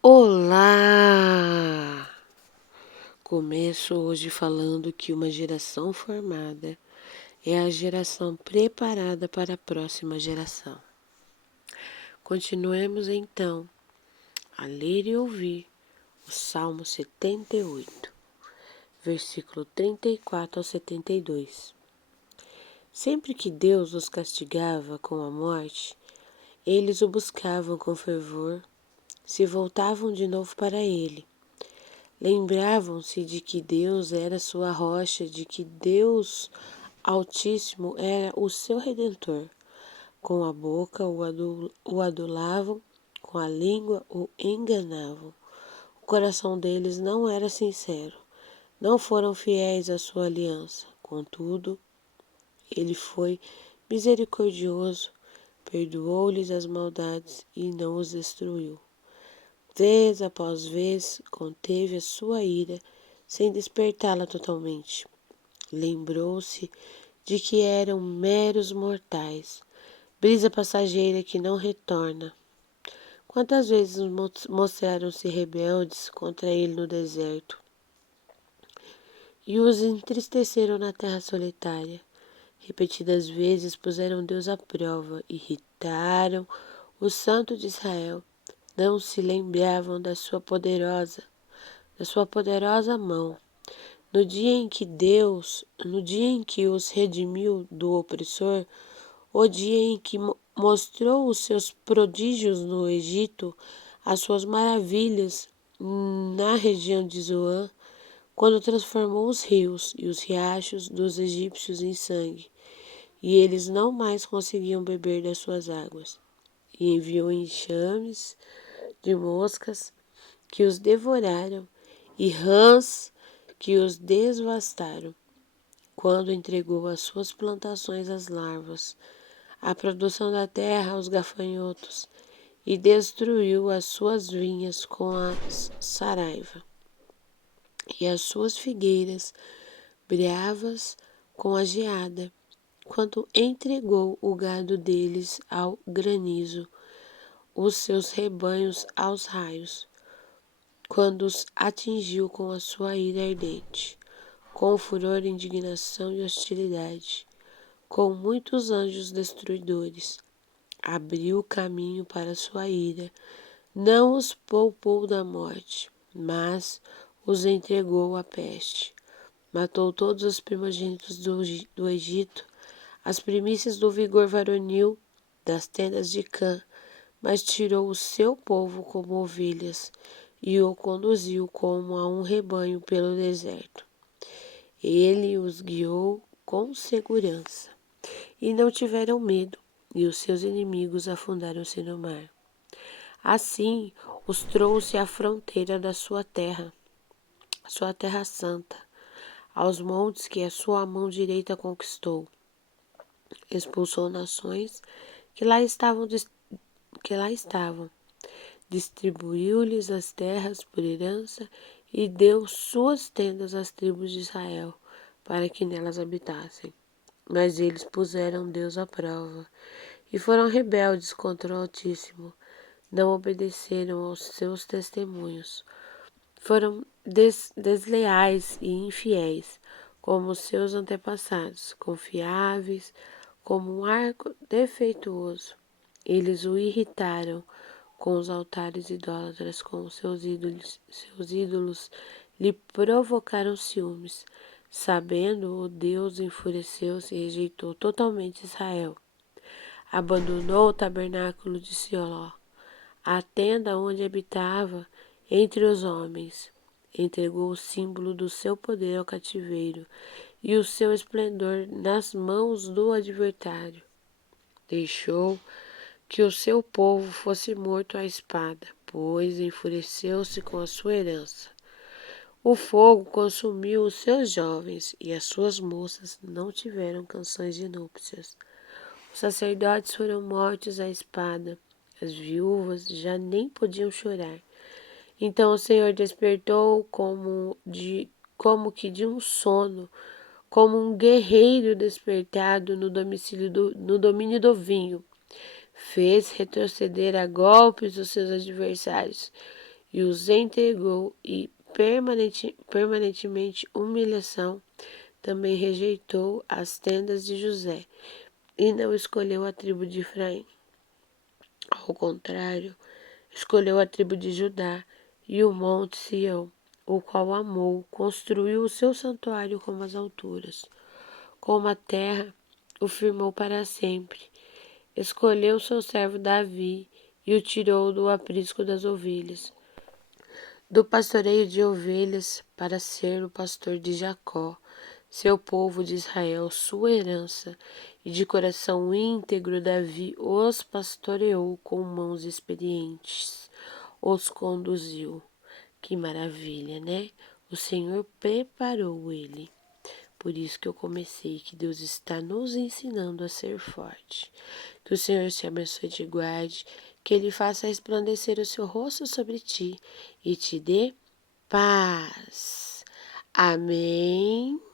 Olá! Começo hoje falando que uma geração formada é a geração preparada para a próxima geração. Continuemos então a ler e ouvir o Salmo 78, versículo 34 ao 72. Sempre que Deus os castigava com a morte, eles o buscavam com fervor, se voltavam de novo para ele. Lembravam-se de que Deus era sua rocha, de que Deus Altíssimo era o seu Redentor. Com a boca o adulavam, com a língua o enganavam. O coração deles não era sincero, não foram fiéis à sua aliança. Contudo, ele foi misericordioso, perdoou-lhes as maldades e não os destruiu. Vez após vez, conteve a sua ira, sem despertá-la totalmente. Lembrou-se de que eram meros mortais, brisa passageira que não retorna. Quantas vezes mostraram-se rebeldes contra ele no deserto e os entristeceram na terra solitária. Repetidas vezes puseram Deus à prova, irritaram o Santo de Israel. Não se lembravam da sua poderosa mão. No dia em que os redimiu do opressor, o dia em que mostrou os seus prodígios no Egito, as suas maravilhas na região de Zoan, quando transformou os rios e os riachos dos egípcios em sangue, e eles não mais conseguiam beber das suas águas, e enviou enxames de moscas que os devoraram e rãs que os devastaram, quando entregou as suas plantações às larvas, a produção da terra aos gafanhotos, e destruiu as suas vinhas com a saraiva, e as suas figueiras bravas com a geada, quando entregou o gado deles ao granizo, os seus rebanhos aos raios, quando os atingiu com a sua ira ardente, com furor, indignação e hostilidade, com muitos anjos destruidores. Abriu o caminho para sua ira, não os poupou da morte, mas os entregou à peste. Matou todos os primogênitos do Egito, as primícias do vigor varonil das tendas de Cã, mas tirou o seu povo como ovelhas e o conduziu como a um rebanho pelo deserto. Ele os guiou com segurança, e não tiveram medo, e os seus inimigos afundaram-se no mar. Assim os trouxe à fronteira da sua terra santa, aos montes que a sua mão direita conquistou. Expulsou nações que lá estavam, distribuiu-lhes as terras por herança e deu suas tendas às tribos de Israel, para que nelas habitassem. Mas eles puseram Deus à prova e foram rebeldes contra o Altíssimo. Não obedeceram aos seus testemunhos. Foram desleais e infiéis, como os seus antepassados, confiáveis como um arco defeituoso. Eles o irritaram com os altares idólatras, com os seus ídolos. Seus ídolos lhe provocaram ciúmes. Sabendo-o, Deus enfureceu-se e rejeitou totalmente Israel. Abandonou o tabernáculo de Siló, a tenda onde habitava entre os homens. Entregou o símbolo do seu poder ao cativeiro e o seu esplendor nas mãos do adversário. Deixou que o seu povo fosse morto à espada, pois enfureceu-se com a sua herança. O fogo consumiu os seus jovens, e as suas moças não tiveram canções de núpcias. Os sacerdotes foram mortos à espada, as viúvas já nem podiam chorar. Então o Senhor despertou como que de um sono, como um guerreiro despertado no domínio do vinho. Fez retroceder a golpes os seus adversários e os entregou e permanentemente humilhação, também rejeitou as tendas de José e não escolheu a tribo de Efraim. Ao contrário, escolheu a tribo de Judá e o monte Sião, o qual amou, construiu o seu santuário como as alturas, como a terra o firmou para sempre. Escolheu seu servo Davi e o tirou do aprisco das ovelhas, do pastoreio de ovelhas, para ser o pastor de Jacó, seu povo de Israel, sua herança, e de coração íntegro Davi os pastoreou com mãos experientes, os conduziu. Que maravilha, né? O Senhor preparou ele. Por isso que eu comecei, que Deus está nos ensinando a ser forte. Que o Senhor te abençoe e te guarde, que Ele faça resplandecer o seu rosto sobre ti e te dê paz. Amém.